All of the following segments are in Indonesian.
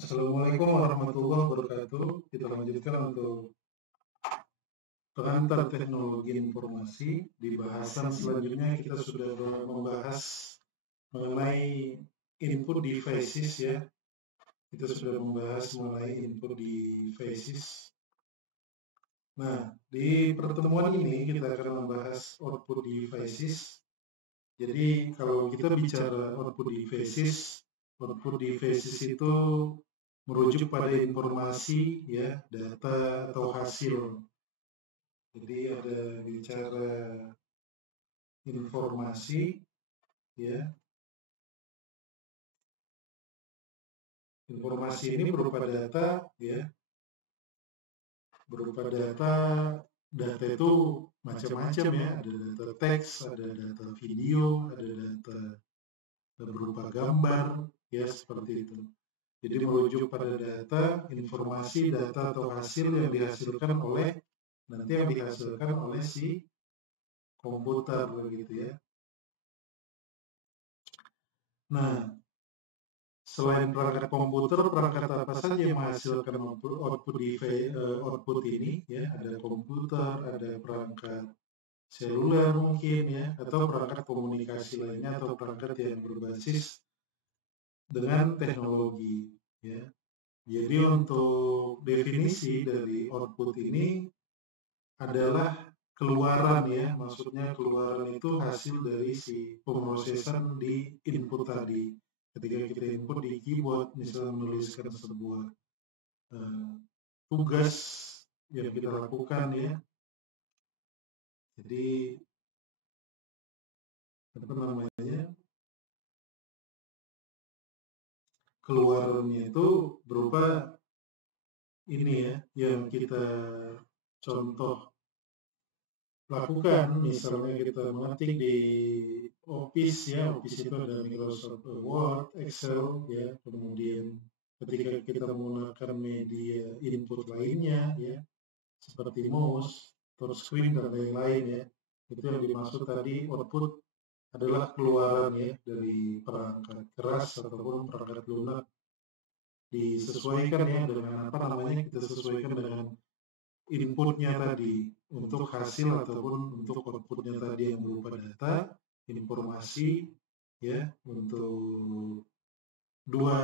Assalamualaikum warahmatullahi wabarakatuh. Kita lanjutkan untuk pengantar teknologi informasi. Di bahasan selanjutnya kita sudah membahas mengenai input devices ya. Kita sudah membahas mengenai input devices. Nah, di pertemuan ini kita akan membahas output devices. Jadi kalau kita bicara output devices itu merujuk pada informasi ya, data atau hasil. Jadi ada bicara informasi ya. Informasi ini berupa data ya. Berupa data itu macam-macam ya, ada data teks, ada data video, ada data berupa gambar ya, seperti itu. Jadi merujuk pada data, informasi, data atau hasil yang dihasilkan oleh si komputer begitu ya. Nah, selain perangkat komputer, perangkat apa saja yang menghasilkan output ini ya? Ada komputer, ada perangkat seluler mungkin ya, atau perangkat komunikasi lainnya, atau perangkat yang berbasis dengan teknologi ya. Jadi untuk definisi dari output ini adalah keluaran ya, maksudnya keluaran itu hasil dari si pemrosesan di input tadi. Ketika kita input di keyboard, misalnya menuliskan sebuah tugas yang kita lakukan ya. Jadi apa namanya, keluarannya itu berupa ini ya, yang kita contoh lakukan, misalnya kita mengetik di Office ya, Office itu ada Microsoft Word, Excel ya, kemudian ketika kita menggunakan media input lainnya ya, seperti mouse, touchscreen dan lain-lain ya, itu yang dimaksud tadi output adalah keluaran ya dari perangkat keras ataupun perangkat lunak, disesuaikan ya dengan apa namanya, kita sesuaikan dengan inputnya tadi untuk hasil ataupun untuk outputnya tadi yang berupa data, informasi ya, untuk dua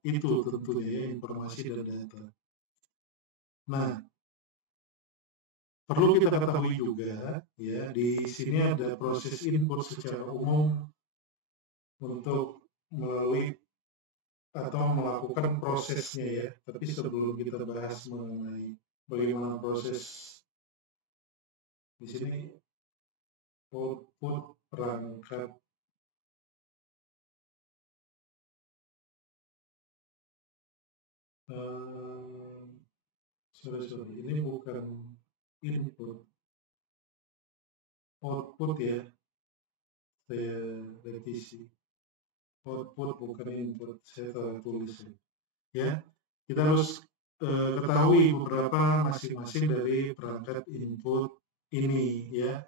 itu tentunya ya, informasi dan data. Nah, perlu kita ketahui juga ya, di sini ada proses input secara umum untuk melalui atau melakukan prosesnya ya. Tapi sebelum kita bahas mengenai bagaimana proses di sini output perangkat sorry, ini bukan input, output ya, saya revisi, output bukan input, saya salah tulis ya. Kita harus ketahui beberapa masing-masing dari perangkat input ini ya.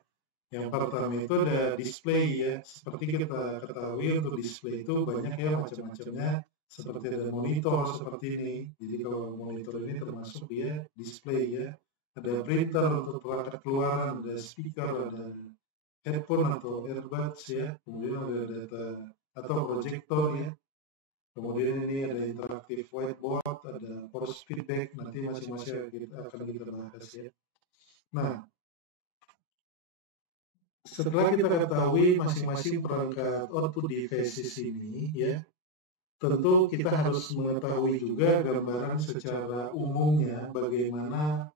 Yang pertama itu ada display ya. Seperti kita ketahui untuk display itu banyak ya macam-macamnya. Seperti ada monitor seperti ini. Jadi kalau monitor ini termasuk dia display ya. Ada printer untuk perangkat keluaran, ada speaker, ada headphone atau earbuds ya. Kemudian ada data atau projector ya. Kemudian ini ada interactive whiteboard, ada force feedback, nanti masing-masing akan kita bahas ya. Nah, setelah kita ketahui masing-masing perangkat output devices ini ya, tentu kita harus mengetahui juga gambaran secara umumnya bagaimana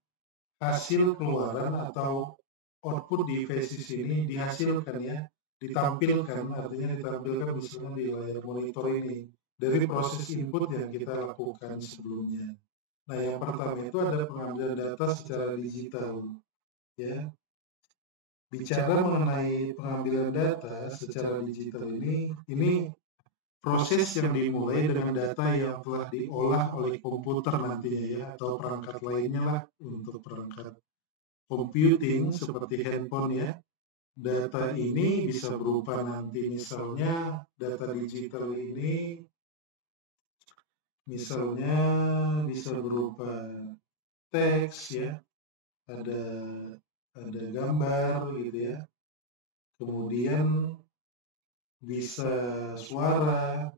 hasil keluaran atau output devices ini dihasilkan ya, ditampilkan, artinya ditampilkan misalnya di layar monitor ini dari proses input yang kita lakukan sebelumnya. Nah, yang pertama itu adalah pengambilan data secara digital ya. Bicara mengenai pengambilan data secara digital ini proses yang dimulai dengan data yang telah diolah oleh komputer nantinya ya, atau perangkat lainnya lah. Untuk perangkat computing seperti handphone ya, data ini bisa berupa nanti misalnya data digital ini Misalnya bisa berupa teks ya, ada gambar gitu ya. Kemudian bisa suara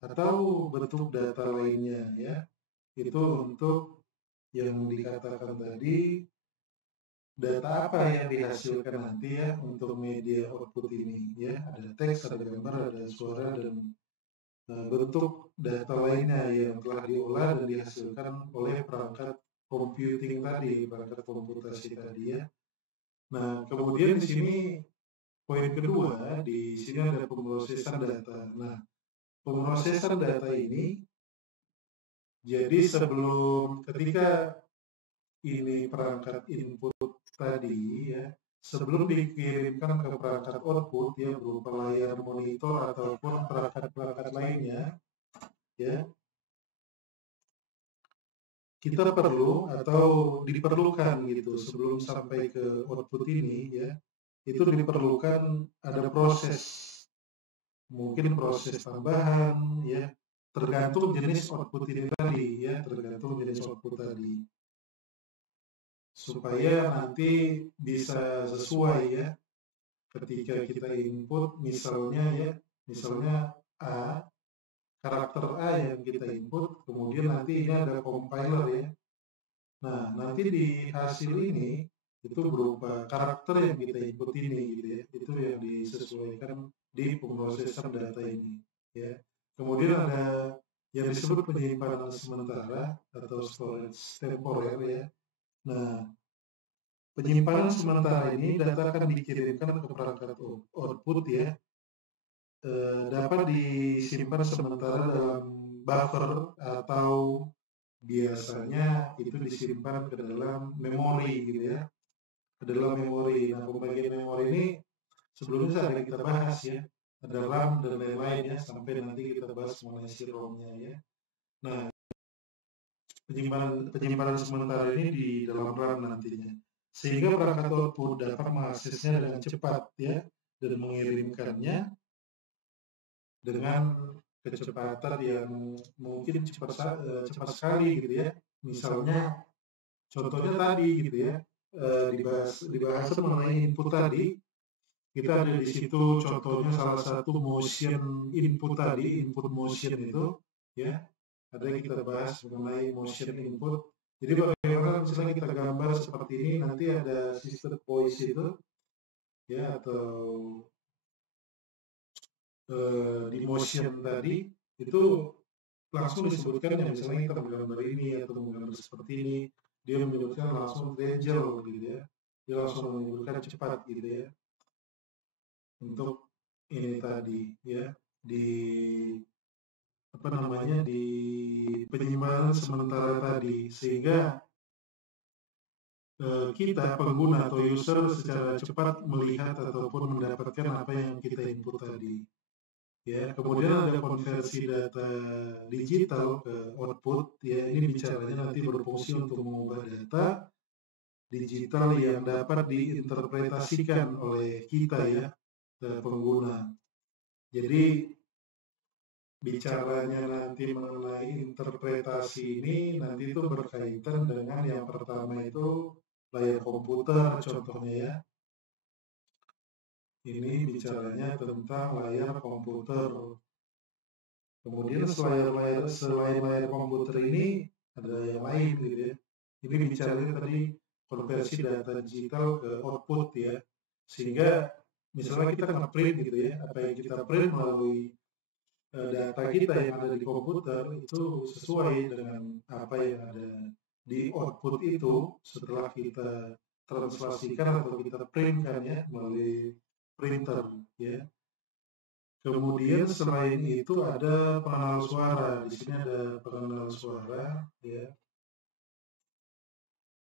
atau bentuk data lainnya ya. Itu untuk yang dikatakan tadi, data apa yang dihasilkan nanti ya untuk media output ini ya. Ada teks, ada gambar, ada suara, dan bentuk data lainnya yang telah diolah dan dihasilkan oleh perangkat computing tadi, perangkat komputasi tadi ya. Nah, kemudian di sini poin kedua, di sini ada pemrosesan data. Nah, pemrosesan data ini, jadi sebelum ketika ini perangkat input tadi ya, sebelum dikirimkan ke perangkat output ya berupa layar monitor ataupun perangkat-perangkat lainnya ya, kita perlu atau diperlukan gitu sebelum sampai ke output ini ya, itu diperlukan ada proses, mungkin proses tambahan ya, tergantung jenis output ini tadi ya, tergantung jenis output tadi, supaya nanti bisa sesuai ya ketika kita input misalnya ya, misalnya A, karakter A yang kita input, kemudian nanti ini ada compiler ya. Nah, nanti di hasil ini itu berupa karakter yang kita input ini gitu ya. Itu yang disesuaikan di pemrosesan data ini ya. Kemudian ada yang disebut penyimpanan sementara atau storage temporer ya. Nah, penyimpanan sementara ini data akan dikirimkan ke perangkat output ya. Dapat disimpan sementara dalam buffer atau biasanya itu disimpan ke dalam memori gitu ya, ke dalam memori. Nah, pembagian memori ini sebelumnya sudah kita bahas ya, ada RAM dan lain-lain ya, sampai nanti kita bahas mengenai CD-ROM-nya ya. Nah, penyimpanan sementara ini di dalam RAM nantinya, sehingga perangkat output dapat mengaksesnya dengan cepat ya, dan mengirimkannya dengan kecepatan yang mungkin cepat sekali gitu ya. Misalnya contohnya tadi gitu ya, dibahas mengenai input tadi, kita ada di situ contohnya salah satu motion input tadi, input motion itu ya, ada yang kita bahas mengenai motion input. Jadi bagaimana misalnya kita gambar seperti ini, nanti ada system voice itu ya, atau di motion tadi itu langsung disebutkan yang misalnya kita menggambar ini atau menggambar seperti ini, dia menyebutkan langsung Angel gitu ya, dia langsung menyebutkan cepat gitu ya, untuk ini tadi ya, di apa namanya, di penyimpanan sementara tadi, sehingga kita pengguna atau user secara cepat melihat ataupun mendapatkan apa yang kita input tadi ya. Kemudian ada konversi data digital ke output ya, ini bicaranya nanti berfungsi untuk mengubah data digital yang dapat diinterpretasikan oleh kita ya, pengguna. Jadi bicaranya nanti mengenai interpretasi ini nanti itu berkaitan dengan yang pertama itu layar komputer contohnya ya. Ini bicaranya tentang layar komputer. Kemudian selain layar komputer ini ada yang lain gitu ya. Ini bicaranya tadi konversi data digital ke output ya. Sehingga misalnya kita nge-print gitu ya, apa yang kita print melalui data kita yang ada di komputer itu sesuai dengan apa yang ada di output itu setelah kita translasikan atau kita print kan ya melalui printer ya. Kemudian selain itu ada pengenal suara. Di sini ada pengenal suara ya.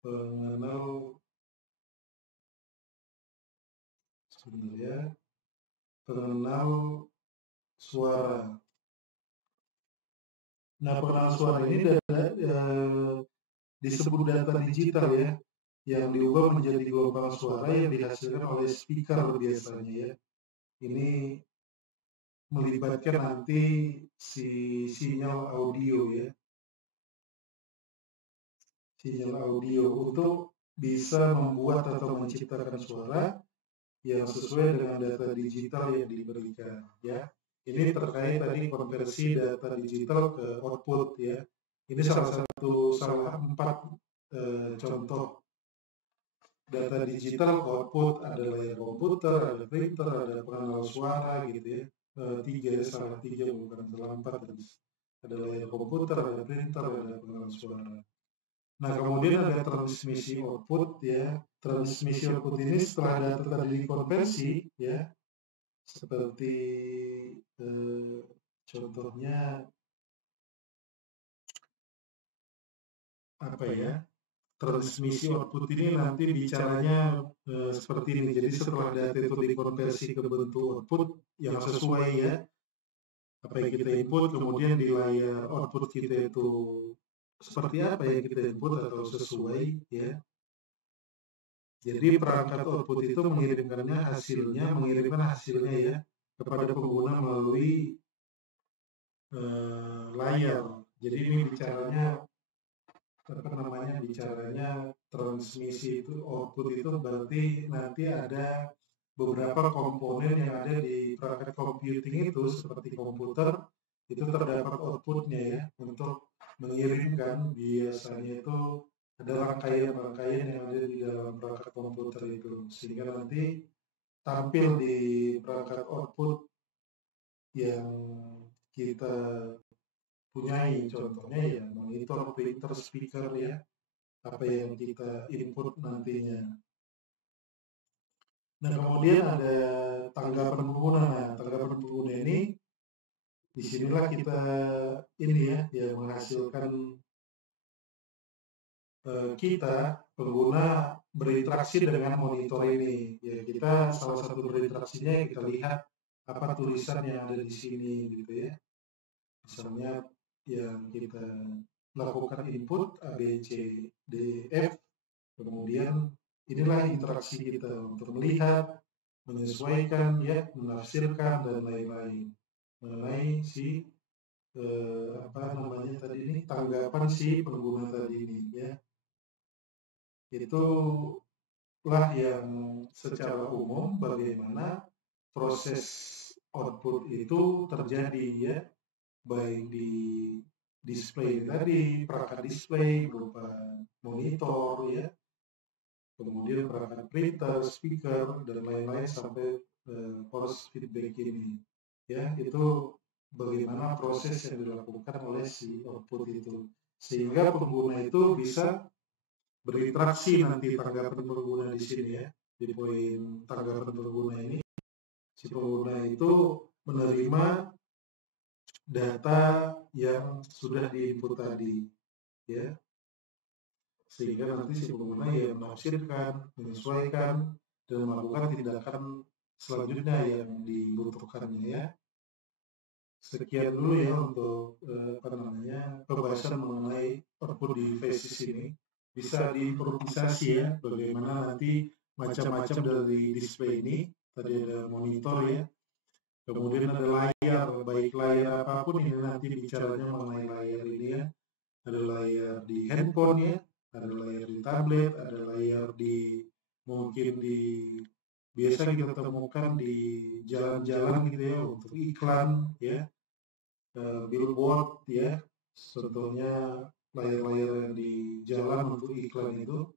Pengenal sebentar ya. Pengenal suara. Nah, pengenal suara ini disebut data digital ya, yang diubah menjadi gelombang suara yang dihasilkan oleh speaker biasanya ya. Ini melibatkan nanti si sinyal audio ya, sinyal audio untuk bisa membuat atau menciptakan suara yang sesuai dengan data digital yang diberikan ya. Ini terkait tadi konversi data digital ke output ya. Ini salah 4 contoh data digital ke output, ada layar komputer, ada printer, ada pengenal suara gitu ya. 3 bukan salah 4. Ada layar komputer, ada printer, ada pengenal suara. Nah, kemudian ada transmisi output ya. Transmisi output ini setelah data tadi dikonversi ya, seperti contohnya apa ya? Transmisi output ini nanti bicaranya seperti ini. Jadi setelah data itu dikonversi ke bentuk output yang sesuai ya, apa yang kita input, kemudian di layar output kita itu seperti apa yang kita input atau sesuai ya. Jadi perangkat output itu mengirimkan hasilnya ya kepada pengguna melalui layar. Jadi ini bicaranya transmisi itu output itu berarti nanti ada beberapa komponen yang ada di perangkat computing itu seperti komputer itu terdapat outputnya ya untuk mengirimkan. Biasanya itu ada rangkaian-rangkaian yang ada di dalam perangkat komputer itu sehingga nanti tampil di perangkat output yang kita punyai, contohnya ya monitor, printer, speaker ya, apa yang kita input nantinya. Nah, kemudian ada tanggapan pengguna. Nah, tanggapan pengguna ini disinilah kita ini ya menghasilkan kita pengguna berinteraksi dengan monitor ini. Ya, kita salah satu berinteraksinya kita lihat apa tulisan yang ada di sini gitu ya. Misalnya yang kita lakukan input A, B, C, D, F, kemudian inilah interaksi kita untuk melihat, menyesuaikan, ya, menafsirkan dan lain-lain mengenai si tanggapan si pengguna tadi ini ya. Itulah yang secara umum bagaimana proses output itu terjadi ya, baik di display tadi, perangkat display berupa monitor ya, kemudian perangkat printer, speaker dan lain-lain sampai force feedback ini ya. Itu bagaimana proses yang dilakukan oleh si output itu sehingga pengguna itu bisa berinteraksi. Nanti tanggapan pengguna di sini ya, di poin tanggapan pengguna ini si pengguna itu menerima data yang sudah diinput tadi ya, sehingga nanti si pengguna yang menafsirkan, menyesuaikan dan melakukan tindakan selanjutnya yang dibutuhkannya ya. Sekian dulu ya untuk pembahasan mengenai output devices ini. Bisa diimprovisasi ya bagaimana nanti macam-macam dari display ini. Tadi ada monitor ya, kemudian ada layar, baik layar apapun ini nanti bicaranya mengenai layar ini ya. Ada layar di handphone ya, ada layar di tablet, ada layar di mungkin di biasa kita temukan di jalan-jalan gitu ya untuk iklan ya, billboard ya, contohnya layar-layar yang di jalan untuk iklan itu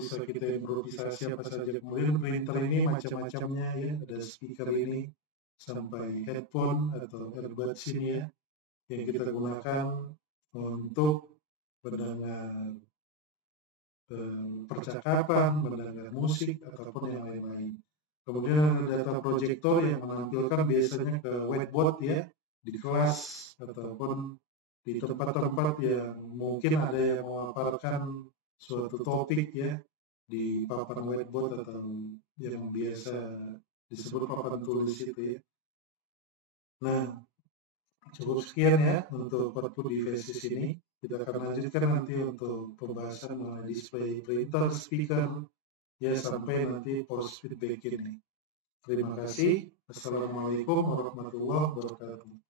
bisa kita improvisasi apa saja. Kemudian printer ini macam-macamnya ya, ada speaker ini sampai headphone atau earbuds ini ya, yang kita gunakan untuk mendengar percakapan, mendengar musik ataupun yang lain-lain. Kemudian ada data proyektor yang menampilkan biasanya ke whiteboard ya, di kelas ataupun di tempat-tempat yang mungkin ada yang memaparkan suatu topik ya, di papan whiteboard atau yang biasa disebut papan tulis itu ya. Nah, cukup sekian ya untuk output devices ini. Kita akan lanjutkan nanti untuk pembahasan mengenai display, printer, speaker ya, sampai nanti force feedback ini. Terima kasih. Assalamualaikum warahmatullahi wabarakatuh.